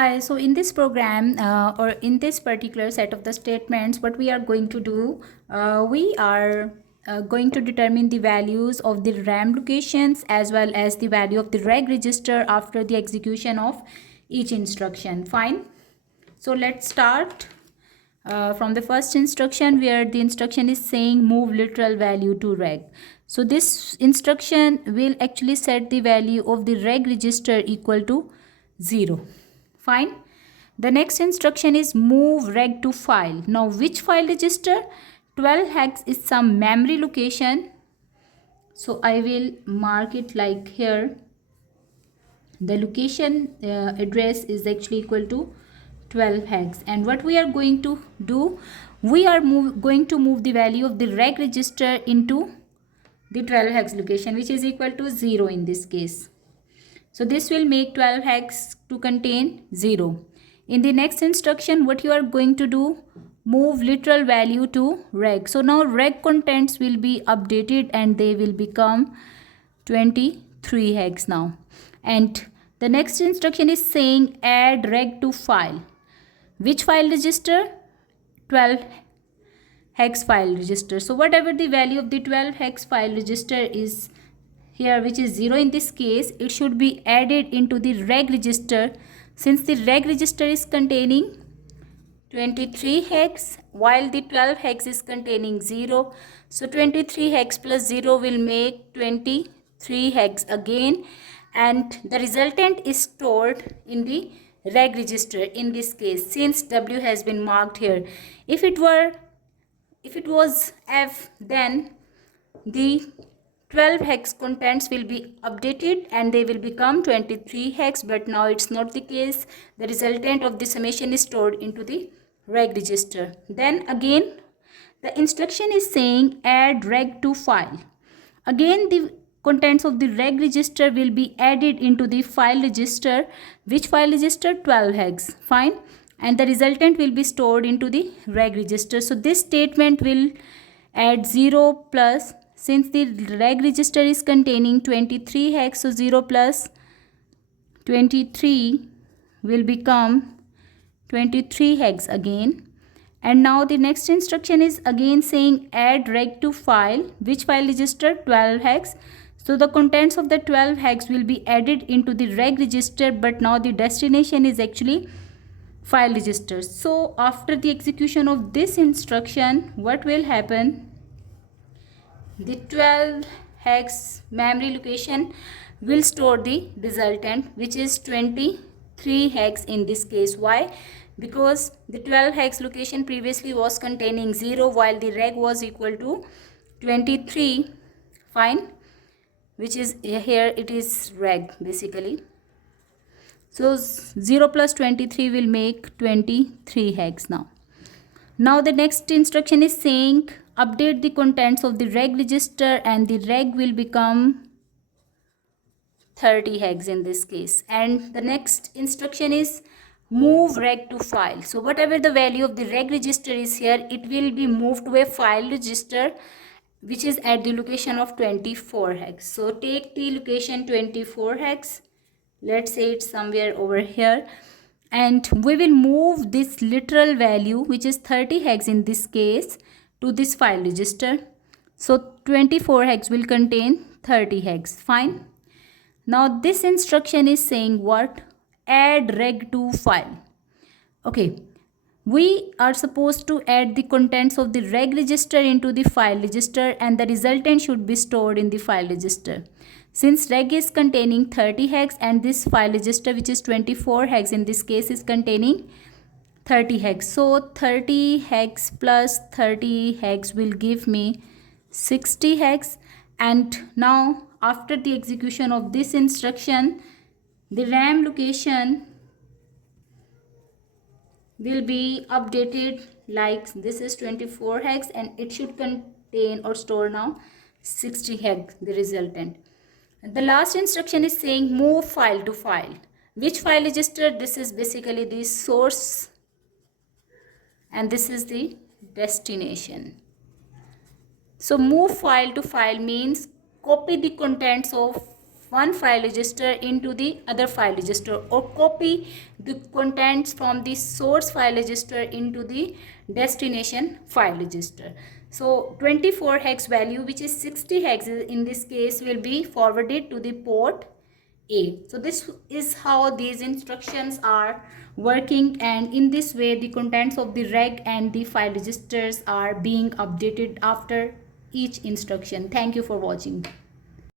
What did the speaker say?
Hi, so in this program or in this particular set of the statements, what we are going to do, we are going to determine the values of the RAM locations as well as the value of the REG register after the execution of each instruction. Fine. So let's start from the first instruction where the instruction is saying move literal value to REG. So this instruction will actually set the value of the REG register equal to 0. Fine. The next instruction is move reg to file. Now which file register? 12 hex is some memory location. So I will mark it like here. The location address is actually equal to 12 hex. And what we are going to do, we are going to move the value of the reg register into the 12 hex location, which is equal to 0 in this case. So this will make 12 hex to contain 0. In the next instruction, what you are going to do, move literal value to reg. So now reg contents will be updated and they will become 23 hex now. And the next instruction is saying add reg to file. Which file register? 12 hex file register. So whatever the value of the 12 hex file register is here, which is 0 in this case, it should be added into the reg register, since the reg register is containing 23 hex while the 12 hex is containing 0. So 23 hex plus 0 will make 23 hex again, and the resultant is stored in the reg register in this case, since W has been marked here. If it was F, then the 12 hex contents will be updated and they will become 23 hex, but now it's not the case. The resultant of the summation is stored into the reg register. Then again the instruction is saying add reg to file. Again the contents of the reg register will be added into the file register. Which file register? 12 hex. Fine. And the resultant will be stored into the reg register. So this statement will add 0 plus, since the reg register is containing 23 hex, so 0 plus 23 will become 23 hex again. And now the next instruction is again saying add reg to file. Which file register? 12 hex. So the contents of the 12 hex will be added into the reg register, but now the destination is actually file register. So after the execution of this instruction, what will happen? The 12 hex memory location will store the resultant, which is 23 hex in this case. Why? Because the 12 hex location previously was containing 0 while the reg was equal to 23. Fine. Which is here, it is reg basically. So 0 plus 23 will make 23 hex now. Now the next instruction is saying update the contents of the reg register, and the reg will become 30 hex in this case. And the next instruction is move reg to file. So whatever the value of the reg register is here, it will be moved to a file register which is at the location of 24 hex. So take the location 24 hex. Let's say it's somewhere over here, and we will move this literal value, which is 30 hex in this case, to this file register. So 24 hex will contain 30 hex. Fine. Now this instruction is saying what? Add reg to file. Okay, we are supposed to add the contents of the reg register into the file register, and the resultant should be stored in the file register. Since reg is containing 30 hex and this file register, which is 24 hex in this case, is containing 30 hex. So 30 hex plus 30 hex will give me 60 hex. And now after the execution of this instruction, the RAM location will be updated like this is 24 hex, and it should contain or store now 60 hex, the resultant. The last instruction is saying move file to file. Which file register? This is basically the source and this is the destination. So move file to file means copy the contents of one file register into the other file register, or copy the contents from the source file register into the destination file register. So 24 hex value, which is 60 hexes in this case, will be forwarded to the port A. So this is how these instructions are working, and in this way the contents of the reg and the file registers are being updated after each instruction. Thank you for watching.